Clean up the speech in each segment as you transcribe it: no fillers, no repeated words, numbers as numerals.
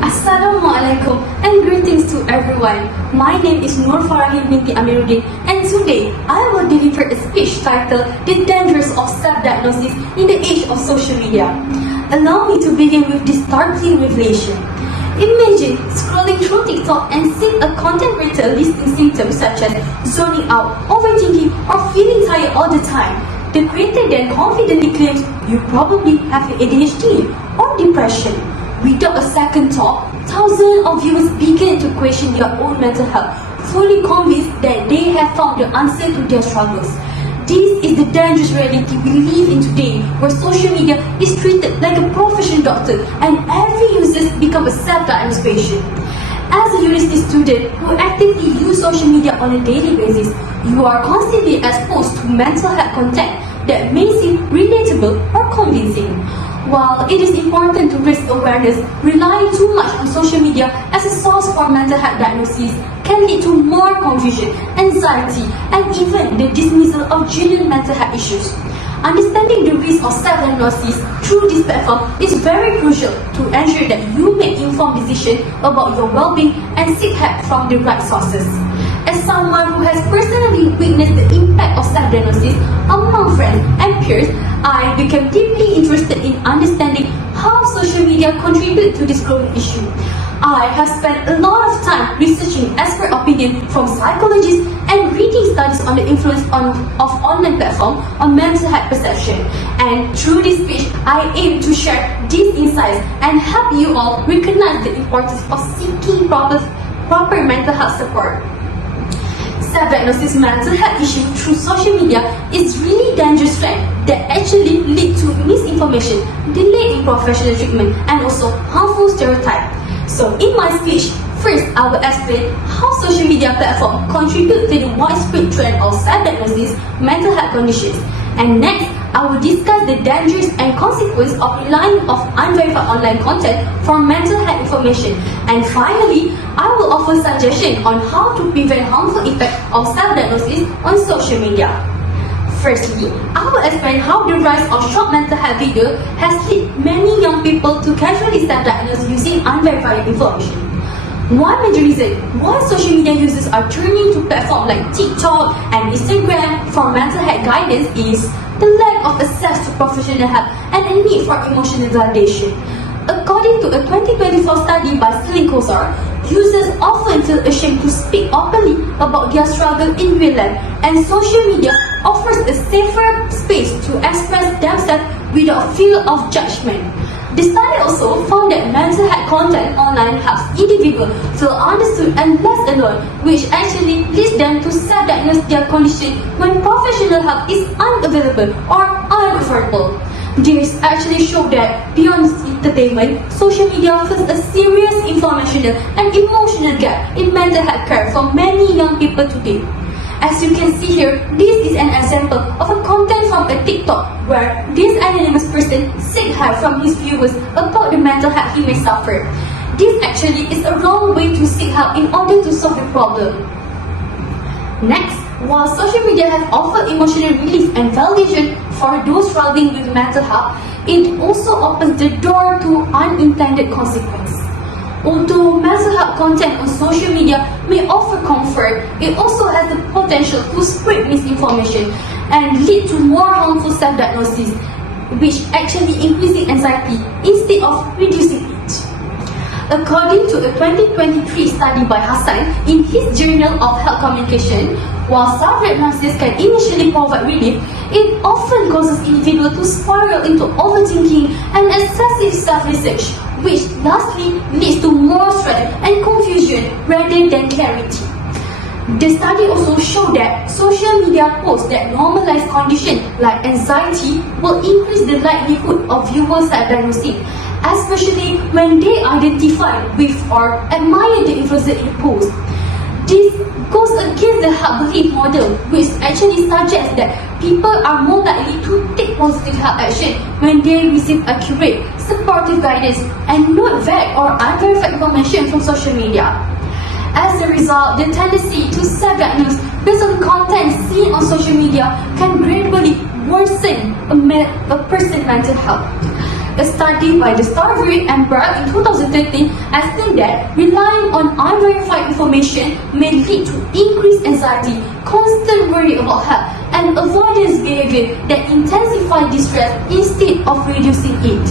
Assalamualaikum and greetings to everyone. My name is Noor Farahin Binti Amiruddin, and today I will deliver a speech titled The Dangers of Self-Diagnosis in the Age of Social Media. Allow me to begin with this startling revelation. Imagine scrolling through TikTok and seeing a content creator listing symptoms such as zoning out, overthinking, or feeling tired all the time. The creator then confidently claims you probably have ADHD or depression. Without a second thought, thousands of viewers begin to question their own mental health, fully convinced that they have found the answer to their struggles. This is the dangerous reality we live in today, where social media is treated like a professional doctor and every user becomes a self-diagnosed patient. As a university student who actively use social media on a daily basis, you are constantly exposed to mental health content that may seem relatable or convincing. While it is important to raise awareness, relying too much on social media as a source for mental health diagnosis can lead to more confusion, anxiety, and even the dismissal of genuine mental health issues. Understanding the risk of self-diagnosis through this platform is very crucial to ensure that you make informed decisions about your well-being and seek help from the right sources. As someone who has personally witnessed the impact of self-diagnosis among friends and peers, I became deeply interested in understanding how social media contribute to this growing issue. I have spent a lot of time researching expert opinion from psychologists and reading studies on the influence of online platforms on mental health perception. And through this speech, I aim to share these insights and help you all recognize the importance of seeking proper mental health support. Self-diagnosis mental health issue through social media is really dangerous trend that actually lead to misinformation, delay in professional treatment, and also harmful stereotype. So in my speech, first I will explain how social media platforms contribute to the widespread trend of self-diagnosis mental health conditions. And next, I will discuss the dangers and consequences of relying on unverified online content for mental health information. And finally, I will offer suggestions on how to prevent harmful effects of self-diagnosis on social media. Firstly, I will explain how the rise of short mental health videos has led many young people to casually self-diagnose using unverified information. One major reason why social media users are turning to platforms like TikTok and Instagram for mental health guidance is the lack of access to professional help and a need for emotional validation. According to a 2024 study by Kosar, users often feel ashamed to speak openly about their struggle in real life, and social media offers a safer space to express themselves without fear of judgment. The study also found that mental health content online helps individuals feel understood and less alone, which actually leads them to self-diagnose their condition when professional help is unavailable or unaffordable. This actually shows that beyond entertainment, social media fills a serious informational and emotional gap in mental health care for many young people today. As you can see here, this is an example of a content from a TikTok where this anonymous person seeks help from his viewers about the mental health he may suffer. This actually is a wrong way to seek help in order to solve the problem. Next, while social media has offered emotional release and validation for those struggling with mental health, it also opens the door to unintended consequences. Although mental health content on social media may offer comfort, it also has the potential to spread misinformation and lead to more harmful self-diagnosis, which actually increasing anxiety instead of reducing it. According to a 2023 study by Hassan in his Journal of Health Communication, while self-diagnosis can initially provide relief, it often causes individuals to spiral into overthinking and excessive self-research, which lastly leads to more stress and confusion rather than clarity. The study also showed that social media posts that normalize conditions like anxiety will increase the likelihood of viewers self-diagnosing, especially when they identify with or admire the influencer in the post. This goes against the health belief model, which actually suggests that people are more likely to take positive health action when they receive accurate, supportive guidance and not vague or unverified information from social media. As a result, the tendency to self-diagnose based on content seen on social media can gradually worsen a person's mental health. A study by the Starbury and Bragg in 2013 has seen that relying on unverified information may lead to increased anxiety, constant worry about health, and avoidance behavior that intensify distress instead of reducing it.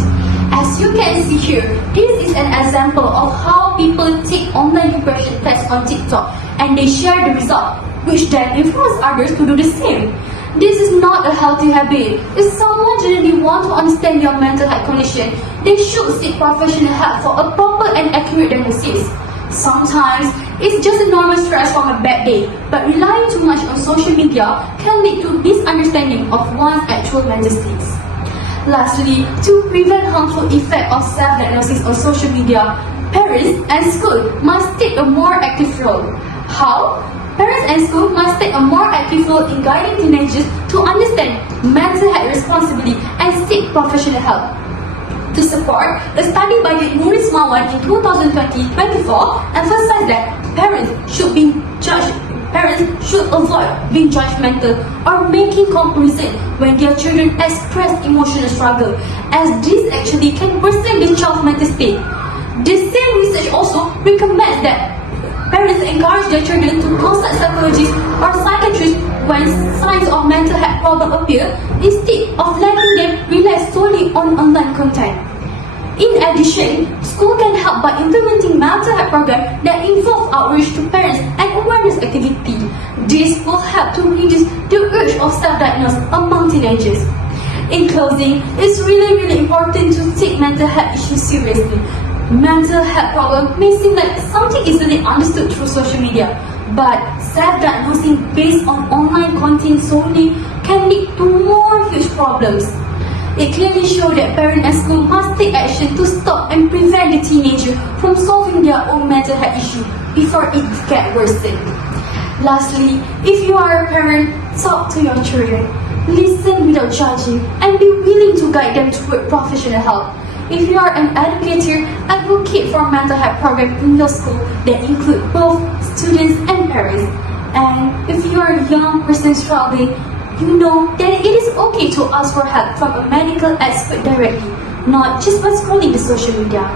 As you can see here, this is an example of how people take online depression tests on TikTok and they share the result, which then influence others to do the same. This is not a healthy habit. If someone genuinely wants to understand your mental health condition, they should seek professional help for a proper and accurate diagnosis. Sometimes, it's just a normal stress from a bad day, but relying too much on social media can lead to misunderstanding of one's actual mental states. Lastly, to prevent harmful effects of self-diagnosis on social media, parents and school must take a more active role. How? Parents and school must take a more active role in guiding teenagers to understand mental health responsibly and seek professional help. To support, a study by the Noor in 2020-24 emphasized that parents should avoid being judgmental or making comparisons when their children express emotional struggle, as this actually can worsen the child's mental state. This same research also recommends that parents encourage their children to consult psychologists or psychiatrists when signs of mental health problems appear, instead of letting them rely solely on online content. In addition, school can help by implementing mental health programs that involve outreach to parents and awareness activity. This will help to reduce the urge of self-diagnosis among teenagers. In closing, it's really important to take mental health issues seriously. Mental health problems may seem like something easily understood through social media, but self-diagnosing based on online content solely can lead to more huge problems. It clearly shows that parents and schools must take action to stop and prevent the teenager from solving their own mental health issue before it gets worsened. Lastly, if you are a parent, talk to your children. Listen without judging and be willing to guide them toward professional help. If you are an educator, advocate for mental health programs in your school that include both students and parents. And if you are a young person struggling, you know that it is okay to ask for help from a medical expert directly, not just by scrolling the social media.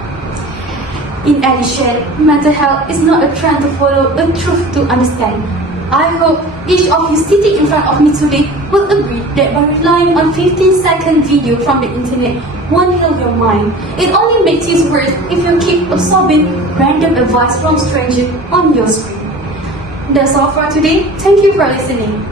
In addition, mental health is not a trend to follow, a truth to understand. I hope each of you sitting in front of me today will agree that by relying on 15-second video from the internet won't heal your mind. It only makes things worse if you keep absorbing random advice from strangers on your screen. That's all for today. Thank you for listening.